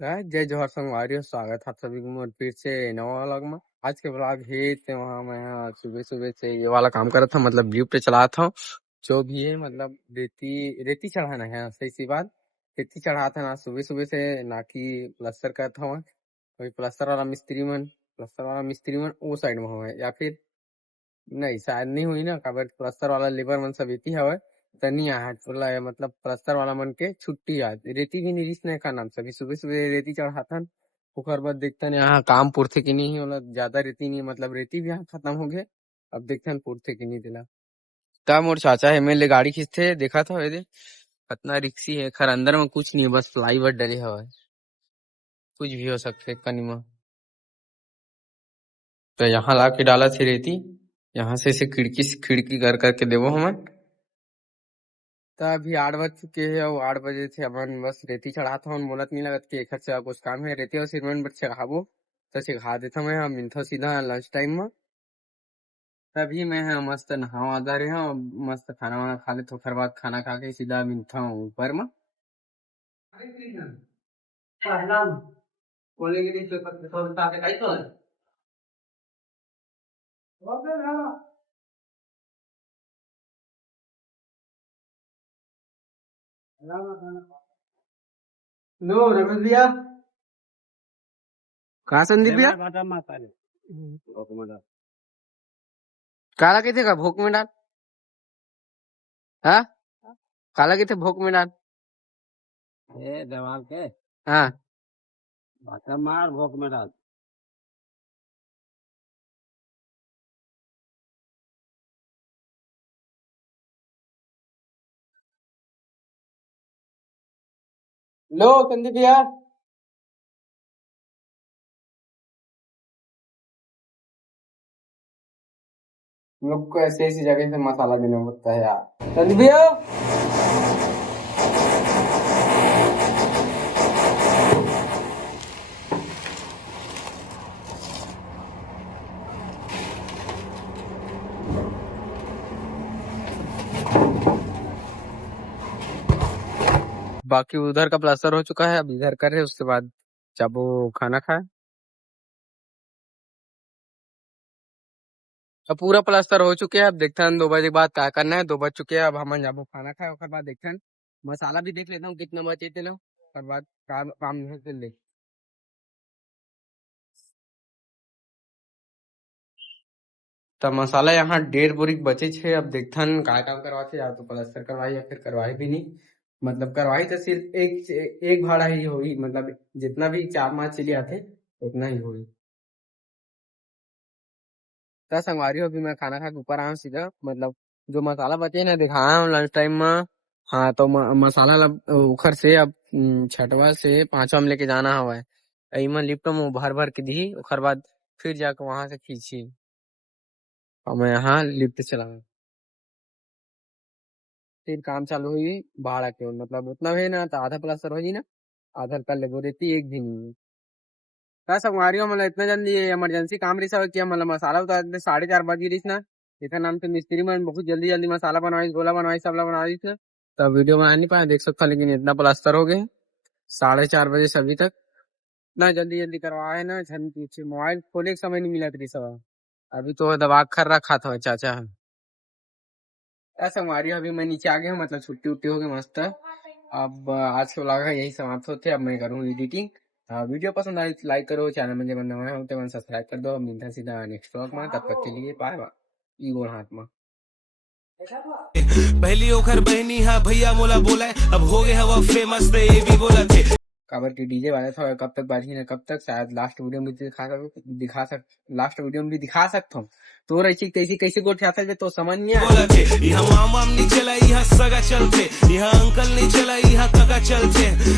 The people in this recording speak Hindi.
जय जोहर संगवारी, स्वागत है आप सभी को मोर फिर से नवा व्लॉग में। आज के व्लॉग है तो वहाँ मैं सुबह सुबह से ये वाला काम कर रहा था, मतलब लिफ्ट चला था। जो भी है मतलब रेती रेती चढ़ाना है, सही सी बात। रेती चढ़ा था ना सुबह सुबह से, ना कि प्लास्टर कर था वहाँ। वही प्लास्टर वाला मिस्त्री मन वो साइड में हुआ है, या फिर नहीं शायद नहीं हुई ना, काबर प्लस्तर वाला लेबर मन सब इति हवे तनी आहत बोला है, मतलब प्लस्तर वाला मन के छुट्टी आज रेती भी नहीं रिस नहीं का नाम सभी सुबह सुबह रेती चढ़ाथन। ओकर बाद देखतन यहाँ काम पुरथे कि नहीं होला, ज्यादा रेती नहीं, मतलब रेती भी यहाँ खत्म हो गए। अब देखतन पुरथे कि नहीं दिला। तब मोर चाचा है मेरे गाड़ी खींचते देखा था ये कितना रिक्सी है, खैर अंदर में कुछ नहीं है, बस प्लाईवुड डले हवा है, कुछ भी हो सकते कनी में। तो यहाँ ला के डाला थी रेती, यहाँ से खिड़की से खिड़की कर करके देवो हमें। तो अभी 8 बज चुके हैं और 8 बजे से अपन बस रेती चढ़ाता हूँ। मोलत नहीं लगत कि एक से कुछ काम है, रेती और सीमेंट बस चढ़ाबो तो सिखा देता मैं। हम मिलता सीधा लंच टाइम में। तभी मैं मस्त नहावा आधा रहे हूँ, मस्त खाना वाना खा ले, तो फिर बाद खाना खा के सीधा मिलता हूँ ऊपर में। लो रमेश भैया, कहाँ संदीप भैया काला किथे का भोक में डाल, हाँ काला किथे भोक में डाल, ए दवाल के हाँ भाषा मार भोक में डाल। लो संदीप भैया। हम लोग को ऐसे ऐसी जगह से मसाला देना पड़ता है यार। संदीप भैया बाकी उधर का प्लास्टर हो चुका है, अब इधर कर रहे, उसके बाद जब वो खाना खाए। अब पूरा प्लास्टर हो चुके हैं, अब देखते हैं 2 बजे के बाद क्या करना है। 2 बज चुके हैं, अब हम जब खाना खाए उसके बाद देखते हैं। मसाला भी देख लेता हूँ कितना बचे थे, उसके बाद काम काम ले। तब मसाला यहाँ 1.5 बोरी बचे छे। अब देखते हैं क्या काम करवाते, या तो प्लास्टर करवाई या फिर करवाई भी नहीं। मतलब करवाई तो सिर्फ एक भाड़ा ही होगी, मतलब जितना भी 4-5 चले आते उतना ही होगी। तो संगवारी हो भी मैं खाना खा के ऊपर आया हूँ सीधा, मतलब जो मसाला बचे ना दिखाया हूँ लंच टाइम में। हाँ तो मसाला उखर से अब 6वां से 5वां में लेके जाना हवा है। में लिफ्ट में भर भर के दी, उखर बाद फिर जाकर वहां से खींची और मैं यहाँ लिफ्ट चला। फिर काम चालू हुई भाड़ा के, मतलब उतना है ना, तो आधा प्लास्टर हो जी ना, आधा कर ले देती एक दिन में। क्या संगवारी हो, मतलब इतना जल्दी इमरजेंसी काम रही सब किया, मतलब मसाला उतार 4:30 बज गई ना। इतना नाम से मिस्त्री में बहुत जल्दी जल्दी मसाला बनवाई, गोला बनवाई, सबला बनवाई थे। तब वीडियो बना नहीं पाया देख सकता, लेकिन इतना प्लास्टर हो गए 4:30 बजे से अभी तक। इतना जल्दी जल्दी करवाए ना, झन पीछे मोबाइल खोले के समय नहीं मिला थी सब। अभी तो दबा कर रखा था चाचा। ऐसा हमारी अभी मैं नीचे आ गया हूँ, मतलब छुट्टी उट्टी हो गई मस्त। अब आज के व्लॉग यही समाप्त होते, अब मैं करूँ एडिटिंग। वीडियो पसंद आए तो लाइक करो, चैनल में जब नए हो तो सब्सक्राइब कर दो। मिलता सीधा नेक्स्ट व्लॉग में, तब तक के लिए बाय बाय। ईगो हाथ में पहली ओखर बहनी हा भैया मोला बोला अब हो गए हवा फेमस तो ये भी बोला थे काबर की डीजे वाले था, कब तक बाजी ना कब तक, शायद लास्ट वीडियो में लास्ट वीडियो में भी दिखा सकता हूँ। तो रही कैसी कैसे गोठ आता तो समझ नहीं बोला थे यहाँ माम नहीं चला यहाँ सगा चलते, यहाँ अंकल नहीं चला यहाँ काका चलते।